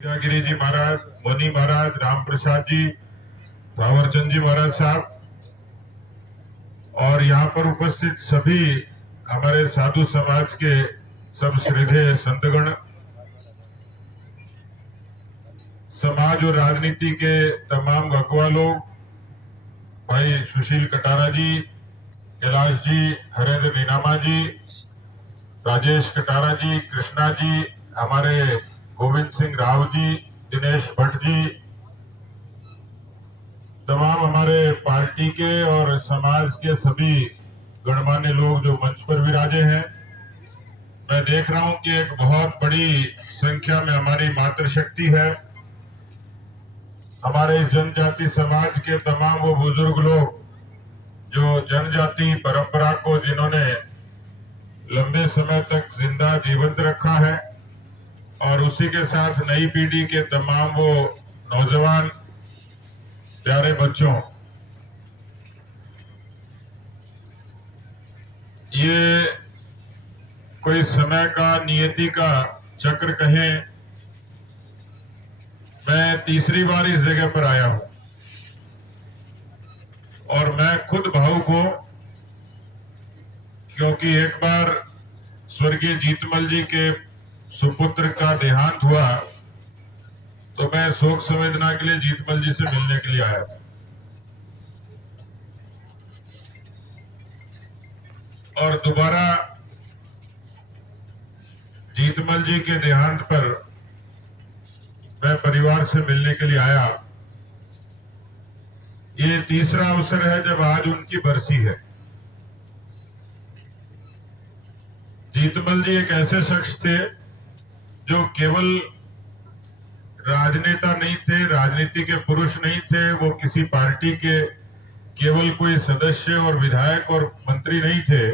गिरी जी महाराज, money महाराज, राम प्रसाद जी, थावरचंद जी महाराज साहब और यहाँ पर उपस्थित सभी हमारे साधु समाज के सब श्रद्धेय संतगण, समाज और राजनीति के तमाम अगुवा लोग, भाई सुशील कटारा जी, कैलाश जी, हरेंद्र नीनामा जी, राजेश कटारा जी, कृष्णा जी, हमारे गोविंद सिंह राव जी, दिनेश भट्ट जी, तमाम हमारे पार्टी के और समाज के सभी गणमान्य लोग जो मंच पर विराजे हैं। मैं देख रहा हूं कि एक बहुत बड़ी संख्या में हमारी मातृशक्ति है। हमारे इस जनजाति समाज के तमाम वो बुजुर्ग लोग जो जनजाति परंपरा को जिन्होंने लंबे समय तक जिंदा जीवंत रखा है और उसी के साथ नई पीढ़ी के तमाम वो नौजवान प्यारे बच्चों, ये कोई समय का नियति का चक्र कहें। मैं तीसरी बार इस जगह पर आया हूं और मैं खुद भावुक हूं क्योंकि एक बार स्वर्गीय जीतमल जी के सुपुत्र का देहांत हुआ तो मैं शोक संवेदना के लिए जीतमल जी से मिलने के लिए आया था और दोबारा जीतमल जी के देहांत पर मैं परिवार से मिलने के लिए आया। ये तीसरा अवसर है जब आज उनकी बरसी है। जीतमल जी एक ऐसे शख्स थे जो केवल राजनेता नहीं थे, राजनीति के पुरुष नहीं थे, वो किसी पार्टी के केवल कोई सदस्य और विधायक और मंत्री नहीं थे।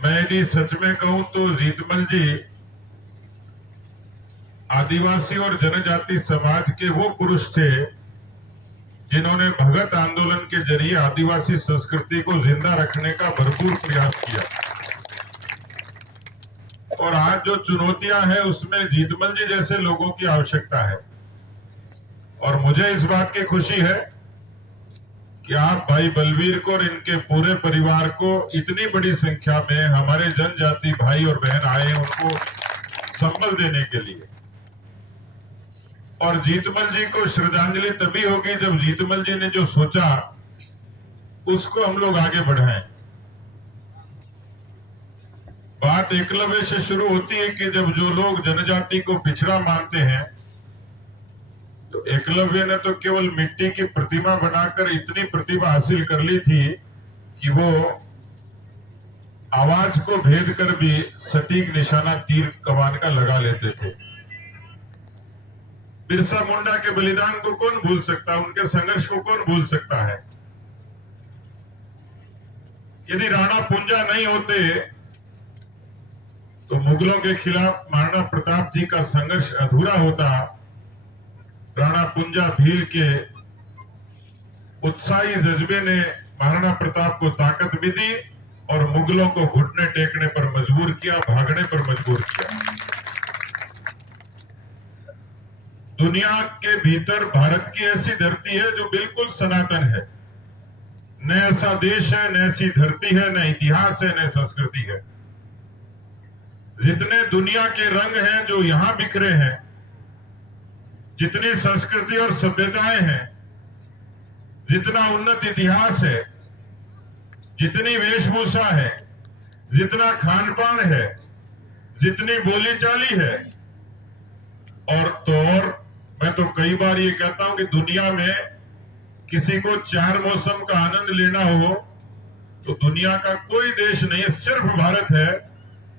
मैं यदि सच में कहूं तो जीतमल जी आदिवासी और जनजाति समाज के वो पुरुष थे जिन्होंने भगत आंदोलन के जरिए आदिवासी संस्कृति को जिंदा रखने का भरपूर प्रयास किया और आज जो चुनौतियां हैं उसमें जीतमल जी जैसे लोगों की आवश्यकता है। और मुझे इस बात की खुशी है कि आप भाई बलवीर को और इनके पूरे परिवार को इतनी बड़ी संख्या में हमारे जनजाति भाई और बहन आए उनको संबल देने के लिए। और जीतमल जी को श्रद्धांजलि तभी होगी जब जीतमल जी ने जो सोचा उसको हम लोग आगे बढ़ाएं। बात एकलव्य से शुरू होती है कि जब जो लोग जनजाति को पिछड़ा मानते हैं तो एकलव्य ने तो केवल मिट्टी की प्रतिमा बनाकर इतनी प्रतिभा हासिल कर ली थी कि वो आवाज को भेद कर भी सटीक निशाना तीर कमान का लगा लेते थे। बिरसा मुंडा के बलिदान को कौन भूल सकता, उनके संघर्ष को कौन भूल सकता है। यदि राणा पुंजा नहीं होते तो मुगलों के खिलाफ महाराणा प्रताप जी का संघर्ष अधूरा होता। राणा पुंजा भील के उत्साही जज्बे ने महाराणा प्रताप को ताकत भी दी और मुगलों को घुटने टेकने पर मजबूर किया, भागने पर मजबूर किया। दुनिया के भीतर भारत की ऐसी धरती है जो बिल्कुल सनातन है। न ऐसा देश है, न ऐसी धरती है, न इतिहास है, न संस्कृति है। जितने दुनिया के रंग हैं जो यहां बिखरे हैं, जितनी संस्कृति और सभ्यताएं हैं, जितना उन्नत इतिहास है, जितनी वेशभूषा है, जितना खान पान है, जितनी बोलीचाली है, और मैं तो कई बार ये कहता हूं कि दुनिया में किसी को 4 मौसम का आनंद लेना हो तो दुनिया का कोई देश नहीं है, सिर्फ भारत है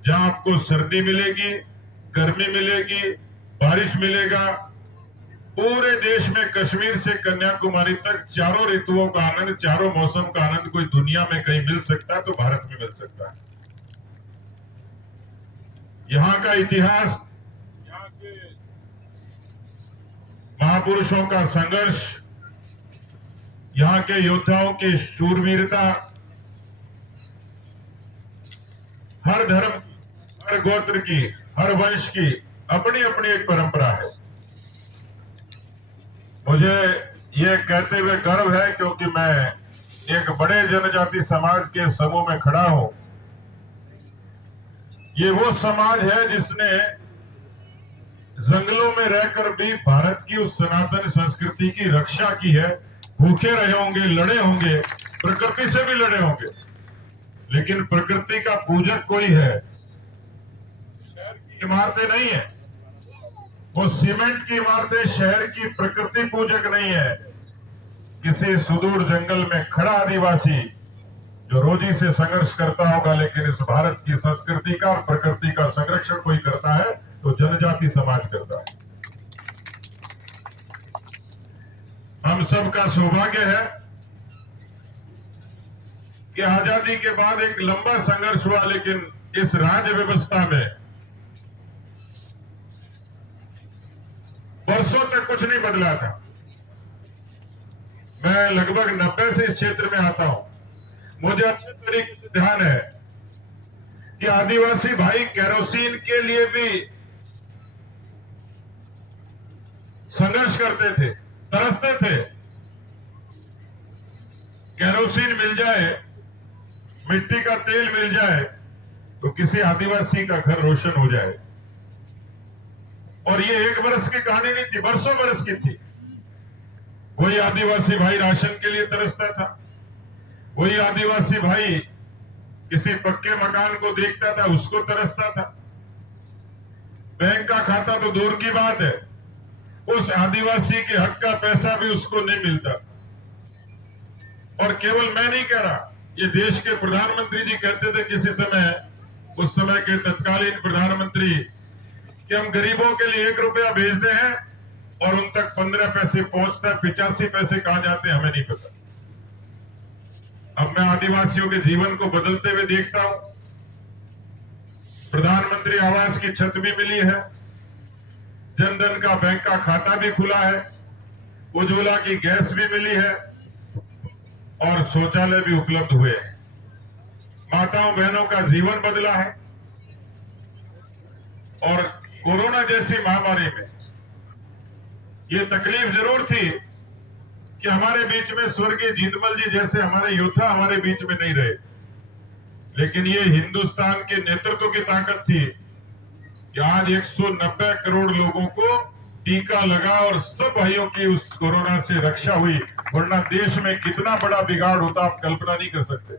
जहां आपको सर्दी मिलेगी, गर्मी मिलेगी, बारिश मिलेगा। पूरे देश में कश्मीर से कन्याकुमारी तक चारों ऋतुओं का आनंद, चारों मौसम का आनंद कोई दुनिया में कहीं मिल सकता है तो भारत में मिल सकता है। यहाँ का इतिहास, यहाँ के महापुरुषों का संघर्ष, यहाँ के योद्धाओं की शूरवीरता, हर धर्म, हर गोत्र की, हर वंश की अपनी अपनी एक परंपरा है। मुझे ये कहते हुए गर्व है क्योंकि मैं एक बड़े जनजाति समाज के समूह में खड़ा हूं। ये वो समाज है जिसने जंगलों में रहकर भी भारत की उस सनातन संस्कृति की रक्षा की है। भूखे रहे होंगे, लड़े होंगे, प्रकृति से भी लड़े होंगे, लेकिन प्रकृति का पूजक कोई है। शहर की इमारतें नहीं है, वो सीमेंट की इमारतें शहर की प्रकृति पूजक नहीं है। किसी सुदूर जंगल में खड़ा आदिवासी जो रोजी से संघर्ष करता होगा, लेकिन इस भारत की संस्कृति का और प्रकृति का संरक्षण कोई करता है तो जनजाति समाज करता है। हम सबका सौभाग्य है कि आजादी के बाद एक लंबा संघर्ष हुआ, लेकिन इस राज्य व्यवस्था में वर्षों तक कुछ नहीं बदला था। मैं लगभग 90 से इस क्षेत्र में आता हूं। मुझे अच्छे तरीके से ध्यान है कि आदिवासी भाई केरोसिन के लिए भी संघर्ष करते थे, तरसते थे। केरोसिन मिल जाए, मिट्टी का तेल मिल जाए तो किसी आदिवासी का घर रोशन हो जाए। और ये 1 बरस की कहानी नहीं थी, बरसों बरस की थी। वही आदिवासी भाई राशन के लिए तरसता था, वही आदिवासी भाई किसी पक्के मकान को देखता था, उसको तरसता था। बैंक का खाता तो दूर की बात है, उस आदिवासी के हक का पैसा भी उसको नहीं मिलता। और केवल मैं नहीं कह रहा, ये देश के प्रधानमंत्री जी कहते थे किसी समय, उस समय के तत्कालीन प्रधानमंत्री, कि हम गरीबों के लिए 1 रुपया भेजते हैं और उन तक 15 पैसे पहुंचता है, 85 पैसे कहां जाते हैं हमें नहीं पता। अब मैं आदिवासियों के जीवन को बदलते हुए देखता हूं। प्रधानमंत्री आवास की छत भी मिली है, जनधन का बैंक का खाता भी खुला है, उज्ज्वला की गैस भी मिली है और शौचालय भी उपलब्ध हुए हैं। माताओं बहनों का जीवन बदला है। और कोरोना जैसी महामारी में ये तकलीफ जरूर थी कि हमारे बीच में स्वर्गीय जीतमल जी जैसे हमारे योद्धा हमारे बीच में नहीं रहे, लेकिन ये हिंदुस्तान के नेतृत्व की ताकत थी कि आज 190 करोड़ लोगों को टीका लगा और सब भाइयों की उस कोरोना से रक्षा हुई। वरना देश में कितना बड़ा बिगाड़ होता आप कल्पना नहीं कर सकते।